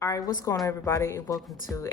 All right, what's going on, everybody, and welcome to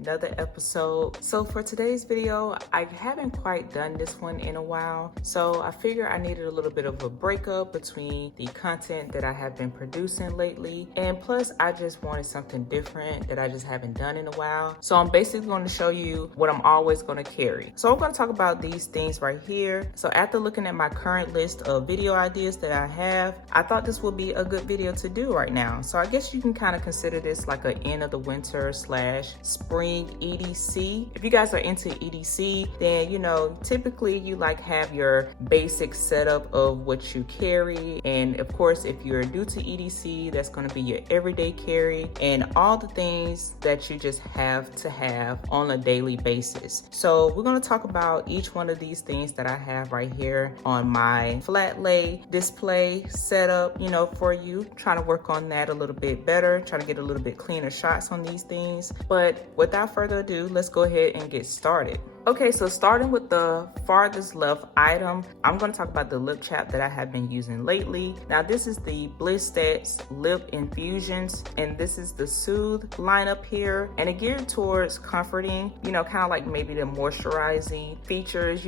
another episode. So for today's video, I haven't quite done this one in a while, so I figured I needed a little bit of a breakup between the content that I have been producing lately, and plus I just wanted something different that I just haven't done in a while. So I'm basically going to show you what I'm always going to carry. So I'm going to talk about these things right here. So after looking at my current list of video ideas that I have, I thought this would be a good video to do right now. So I guess you can kind of consider this like an end of the winter / spring EDC. If you guys are into EDC, then typically you like have your basic setup of what you carry. And of course, if you're new to EDC, that's going to be your everyday carry and all the things that you just have to have on a daily basis. So we're going to talk about each one of these things that I have right here on my flat lay display setup, for you. Trying to work on that a little bit better, trying to get a little bit cleaner shots on these things. But without further ado, let's go ahead and get started. Okay, so starting with the farthest left item, I'm going to talk about the lip chap that I have been using lately. Now, this is the Bliss Stats Lip Infusions, and this is the Soothe lineup here, and it geared towards comforting, kind of like maybe the moisturizing features,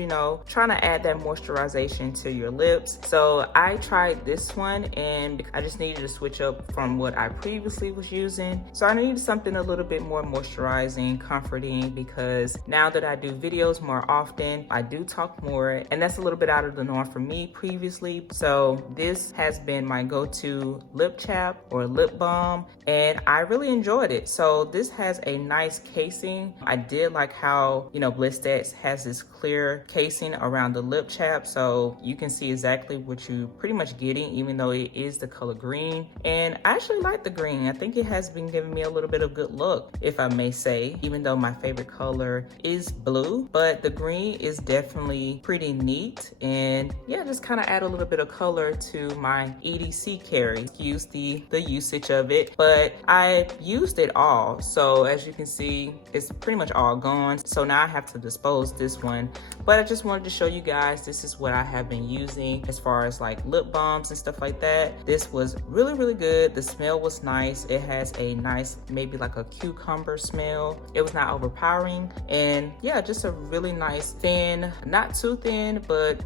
trying to add that moisturization to your lips. So I tried this one, and I just needed to switch up from what I previously was using. So I needed something a little bit more moisturizing, comforting, because now that I do videos more often, I do talk more, and that's a little bit out of the norm for me previously. So this has been my go-to lip chap or lip balm, and I really enjoyed it. So this has a nice casing. I did like how Bliss Stats has this clear casing around the lip chap, so you can see exactly what you pretty much getting, even though it is the color green. And I actually like the green. I think it has been giving me a little bit of good look, if I may say, even though my favorite color is blue. But the green is definitely pretty neat, and yeah, just kind of add a little bit of color to my EDC carry. Excuse the usage of it, but I used it all. So as you can see, it's pretty much all gone. So now I have to dispose this one, but I just wanted to show you guys this is what I have been using as far as like lip balms and stuff like that. This was really, really good. The smell was nice. It has a nice, maybe like a cucumber smell. It was not overpowering, and yeah, just a really nice thin, not too thin, but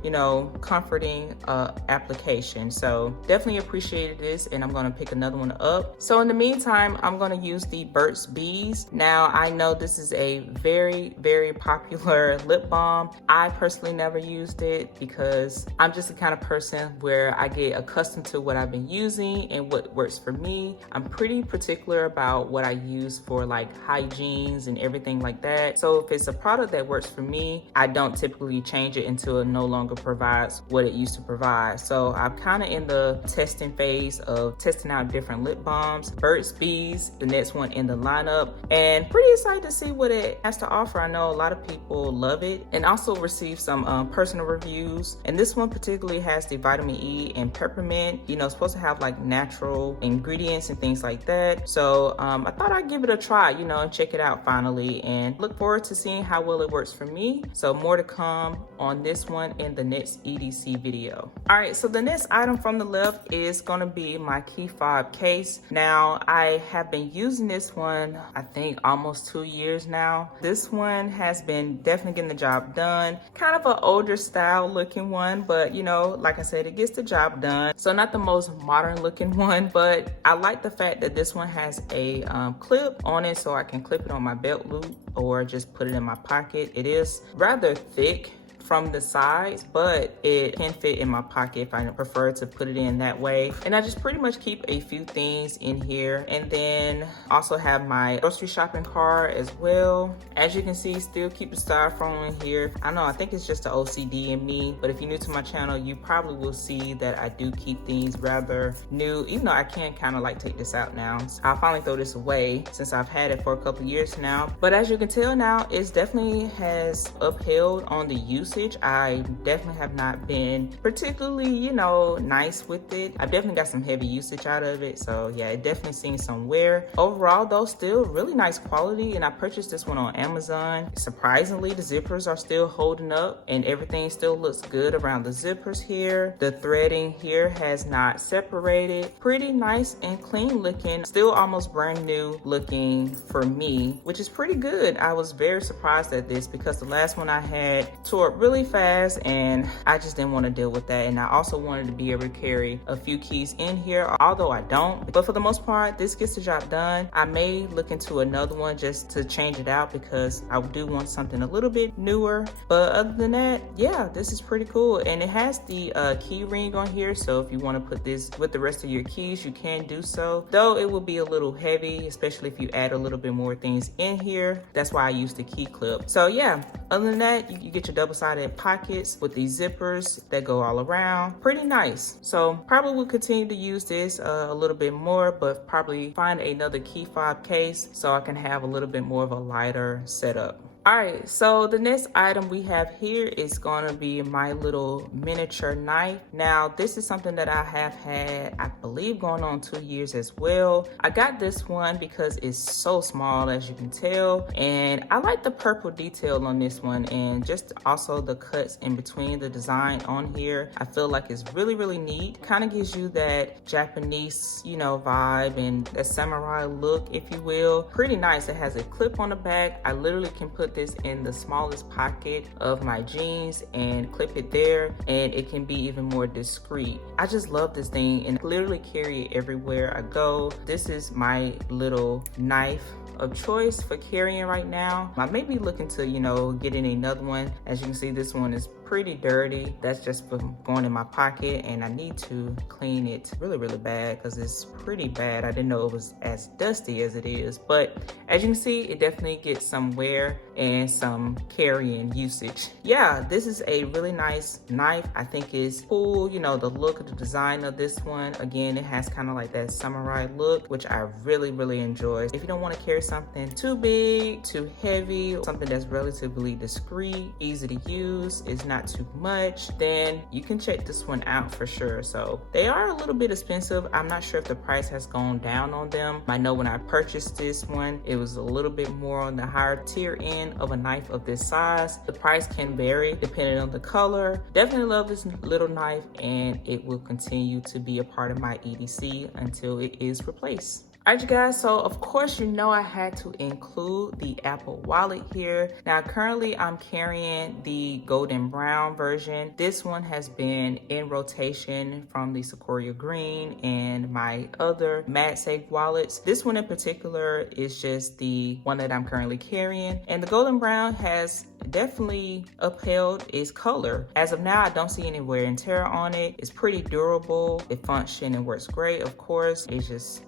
comforting application. So definitely appreciated this, and I'm going to pick another one up. So in the meantime, I'm going to use the Burts Bees. Now I know this is a very, very popular lip balm. I personally never used it because I'm just the kind of person where I get accustomed to what I've been using and what works for me. I'm pretty particular about what I use for like hygienes and everything like that. So if it's a product that works for me, I don't typically change it until it no longer provides what it used to provide. So I'm kind of in the testing phase of testing out different lip balms. Burts Bees, the next one in the lineup, and pretty excited to see what it has to offer. I know a lot of people love it, and also received some personal reviews. And this one particularly has the vitamin E and peppermint. It's supposed to have like natural ingredients and things like that. So I thought I'd give it a try, and check it out finally, and look forward to seeing how well it works for me. So more to come on this one in the next EDC video. All right, so the next item from the left is going to be my key fob case. Now I have been using this one, I think almost 2 years now. This one has been definitely getting the job done. Kind of an older style looking one, but like I said, it gets the job done. So not the most modern looking one, but I like the fact that this one has a clip on it, so I can clip it on my belt loop or just put it in my pocket. It is rather thick from the sides, but it can fit in my pocket if I prefer to put it in that way. And I just pretty much keep a few things in here, and then also have my grocery shopping cart as well. As you can see, still keep the styrofoam in here. I know, I think it's just the OCD in me, but if you're new to my channel, you probably will see that I do keep things rather new, even though I can kind of like take this out now. So I'll finally throw this away since I've had it for a couple years now. But as you can tell now, it definitely has upheld on the usage usage. I definitely have not been particularly, you know, nice with it. I've definitely got some heavy usage out of it. So yeah, it definitely seen some wear. Overall though, still really nice quality, and I purchased this one on Amazon. Surprisingly, the zippers are still holding up and everything still looks good around the zippers here. The threading here has not separated. Pretty nice and clean looking. Still almost brand new looking for me, which is pretty good. I was very surprised at this because the last one I had tore up really fast and I just didn't want to deal with that. And I also wanted to be able to carry a few keys in here, although I don't. But for the most part, this gets the job done. I may look into another one just to change it out because I do want something a little bit newer. But other than that, yeah, this is pretty cool. And it has the key ring on here, so if you want to put this with the rest of your keys, you can do so. Though it will be a little heavy, especially if you add a little bit more things in here. That's why I use the key clip. So yeah, other than that, you get your double-sided pockets with these zippers that go all around. Pretty nice. So probably will continue to use this a little bit more, but probably find another key fob case so I can have a little bit more of a lighter setup. All right, so the next item we have here is gonna be my little miniature knife. Now, this is something that I have had, I believe, going on 2 years as well. I got this one because it's so small, as you can tell, and I like the purple detail on this one, and just also the cuts in between the design on here. I feel like it's really, really neat. Kind of gives you that Japanese, you know, vibe and that samurai look, if you will. Pretty nice. It has a clip on the back. I literally can put this in the smallest pocket of my jeans and clip it there, and it can be even more discreet. I just love this thing and literally carry it everywhere I go. This is my little knife of choice for carrying right now. I may be looking to, you know, getting another one. As you can see, this one is pretty dirty. That's just for going in my pocket, and I need to clean it really, really bad because it's pretty bad. I didn't know it was as dusty as it is, but as you can see, it definitely gets some wear and some carrying usage. Yeah, this is a really nice knife. I think it's cool, you know, the look of the design of this one. Again, it has kind of like that samurai look, which I really, really enjoy. If you don't want to carry something too big, too heavy, something that's relatively discreet, easy to use, is not too much, then you can check this one out for sure. So they are a little bit expensive. I'm not sure if the price has gone down on them. I know when I purchased this one, it was a little bit more on the higher tier end of a knife of this size. The price can vary depending on the color. Definitely love this little knife, and it will continue to be a part of my EDC until it is replaced. All right, you guys, so of course, you know I had to include the Apple Wallet here. Now, currently I'm carrying the golden brown version. This one has been in rotation from the Sequoia Green and my other MagSafe wallets. This one in particular is just the one that I'm currently carrying. And the golden brown has definitely upheld its color. As of now, I don't see any wear and tear on it. It's pretty durable. It functions and works great, of course. It's just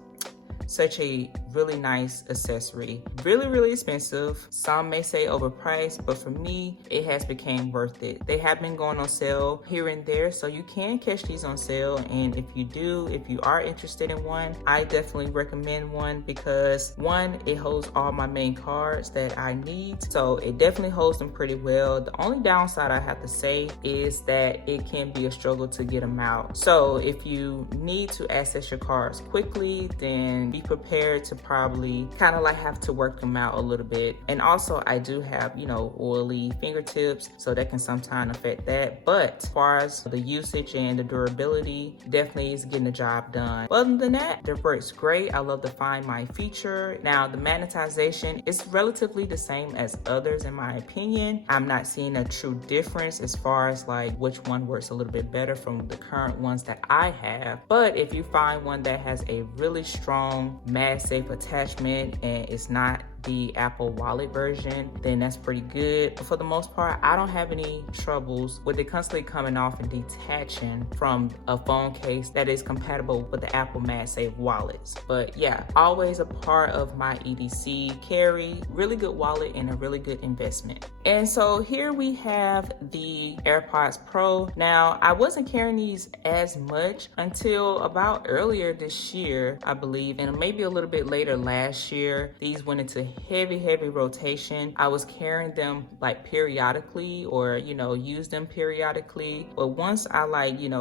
such a really nice accessory. Really, really expensive. Some may say overpriced, but for me, it has become worth it. They have been going on sale here and there, so you can catch these on sale. And if you are interested in one, I definitely recommend one because one, it holds all my main cards that I need. So it definitely holds them pretty well. The only downside I have to say is that it can be a struggle to get them out. So if you need to access your cards quickly, then be prepared to probably kind of like have to work them out a little bit. And also I do have, you know, oily fingertips, so that can sometimes affect that. But as far as the usage and the durability, definitely is getting the job done. Other than that, the Burts great. I love the Find My feature. Now the magnetization is relatively the same as others in my opinion. I'm not seeing a true difference as far as like which one works a little bit better from the current ones that I have. But if you find one that has a really strong MagSafe attachment and it's not the Apple Wallet version, then that's pretty good. But for the most part, I don't have any troubles with it constantly coming off and detaching from a phone case that is compatible with the Apple MagSafe wallets. But yeah, always a part of my EDC carry. Really good wallet and a really good investment. And so here we have the AirPods Pro. Now, I wasn't carrying these as much until about earlier this year, I believe, and maybe a little bit later last year. These went into heavy rotation. I was carrying them like periodically, or use them periodically, but once I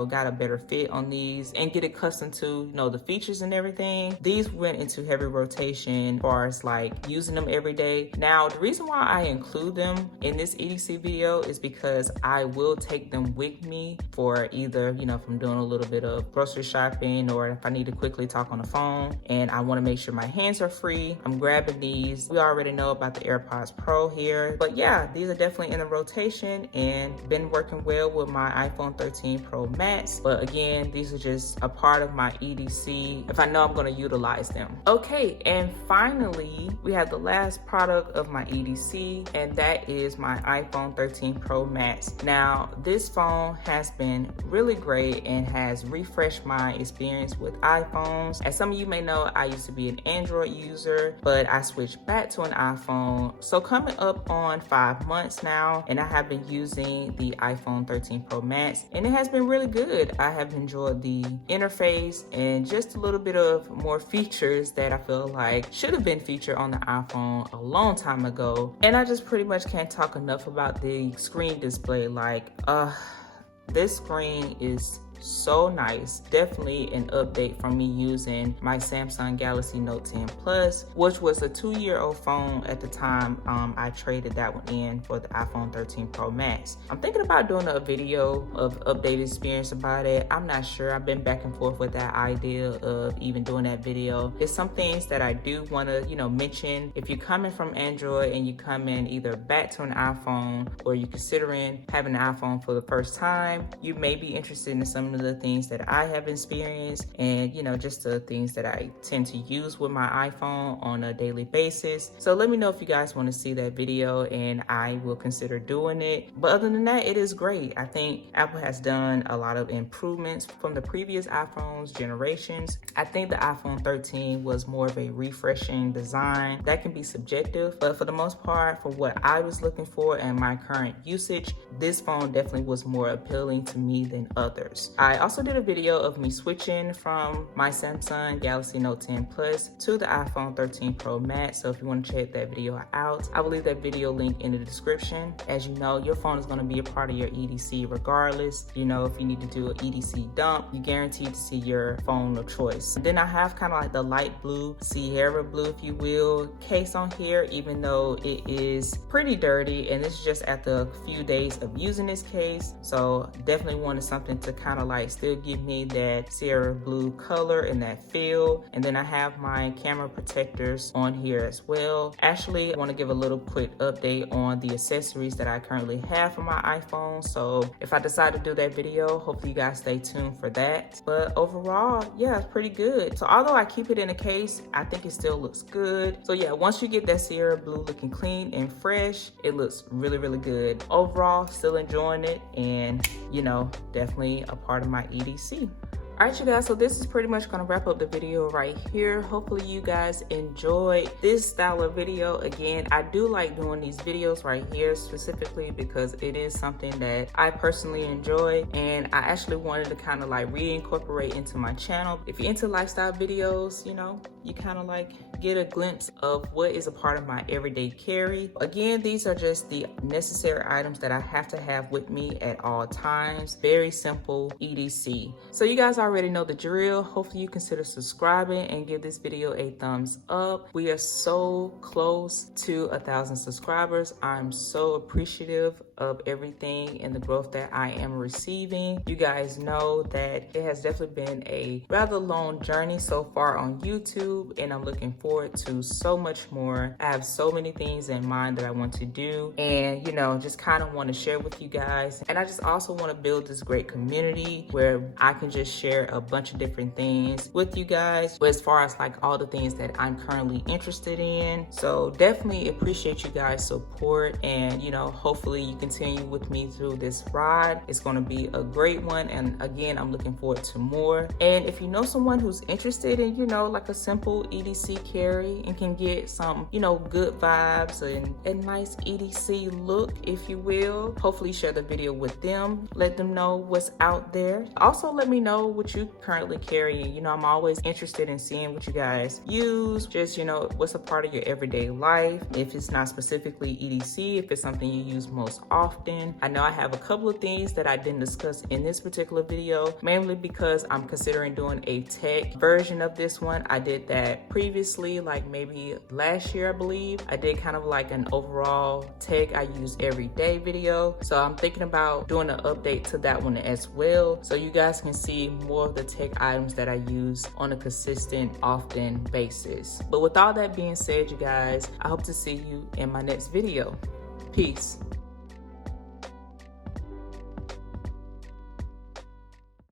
got a better fit on these and get accustomed to the features and everything, these went into heavy rotation as far as like using them every day. Now the reason why I include them in this EDC video is because I will take them with me for either if I'm doing a little bit of grocery shopping, or if I need to quickly talk on the phone and I want to make sure my hands are free, I'm grabbing these. We already know about the AirPods Pro here, but yeah, these are definitely in the rotation and been working well with my iPhone 13 Pro Max. But again, these are just a part of my EDC if I know I'm going to utilize them. Okay, and finally we have the last product of my EDC, and that is my iPhone 13 Pro Max. Now this phone has been really great and has refreshed my experience with iPhones. As some of you may know, I used to be an Android user, but I switched back to an iPhone. So coming up on 5 months now, and I have been using the iPhone 13 Pro Max, and it has been really good. I have enjoyed the interface and just a little bit of more features that I feel like should have been featured on the iPhone a long time ago. And I just pretty much can't talk enough about the screen display. This screen is so nice. Definitely an update from me using my Samsung Galaxy Note 10 Plus, which was a 2-year-old phone at the time. I traded that one in for the iPhone 13 Pro Max. I'm thinking about doing a video of updated experience about it. I'm not sure. I've been back and forth with that idea of even doing that video. There's some things that I do want to mention. If you're coming from Android and you come in either back to an iPhone, or you're considering having an iPhone for the first time, you may be interested in some of the things that I have experienced, and just the things that I tend to use with my iPhone on a daily basis. So let me know if you guys want to see that video, and I will consider doing it. But other than that, it is great. I think Apple has done a lot of improvements from the previous iPhones generations. I think the iPhone 13 was more of a refreshing design. That can be subjective, but for the most part, for what I was looking for and my current usage, this phone definitely was more appealing to me than others. I also did a video of me switching from my Samsung Galaxy Note 10 Plus to the iPhone 13 Pro Max. So if you want to check that video out, I will leave that video link in the description. As you know, your phone is going to be a part of your EDC regardless. If you need to do an EDC dump, you're guaranteed to see your phone of choice. Then I have kind of like the light blue, Sierra blue, if you will, case on here, even though it is pretty dirty, and this is just after a few days of using this case. So definitely wanted something to kind of like still give me that Sierra blue color and that feel. And then I have my camera protectors on here as well. Actually, I want to give a little quick update on the accessories that I currently have for my iPhone. So if I decide to do that video, hopefully you guys stay tuned for that. But overall, yeah, it's pretty good. So although I keep it in a case, I think it still looks good. So yeah, once you get that Sierra blue looking clean and fresh, it looks really good. Overall, still enjoying it, and definitely a part of my EDC. All right, you guys, so this is pretty much going to wrap up the video right here. Hopefully you guys enjoyed this style of video. Again, I do like doing these videos right here specifically because it is something that I personally enjoy, and I actually wanted to kind of like reincorporate into my channel. If you're into lifestyle videos, you kind of like get a glimpse of what is a part of my everyday carry. Again, these are just the necessary items that I have to have with me at all times. Very simple EDC. So you guys already know the drill. Hopefully you consider subscribing and give this video a thumbs up. We are so close to 1,000 subscribers. I'm so appreciative of everything and the growth that I am receiving. You guys know that it has definitely been a rather long journey so far on YouTube, and I'm looking forward to so much more. I have so many things in mind that I want to do, and just kind of want to share with you guys. And I just also want to build this great community where I can just share a bunch of different things with you guys, but as far as like all the things that I'm currently interested in. So definitely appreciate you guys' support, and hopefully you can continue with me through this ride. It's going to be a great one, and again, I'm looking forward to more. And if you know someone who's interested in, like a simple EDC carry and can get some, good vibes and a nice EDC look, if you will, hopefully share the video with them. Let them know what's out there. Also, let me know what you currently carry. I'm always interested in seeing what you guys use. Just, what's a part of your everyday life. If it's not specifically EDC, if it's something you use most often. I know I have a couple of things that I didn't discuss in this particular video, mainly because I'm considering doing a tech version of this one. I did that previously, like maybe last year, I believe. I did kind of like an overall tech I use every day video. So I'm thinking about doing an update to that one as well, so you guys can see more of the tech items that I use on a consistent, often basis. But with all that being said, you guys, I hope to see you in my next video. Peace.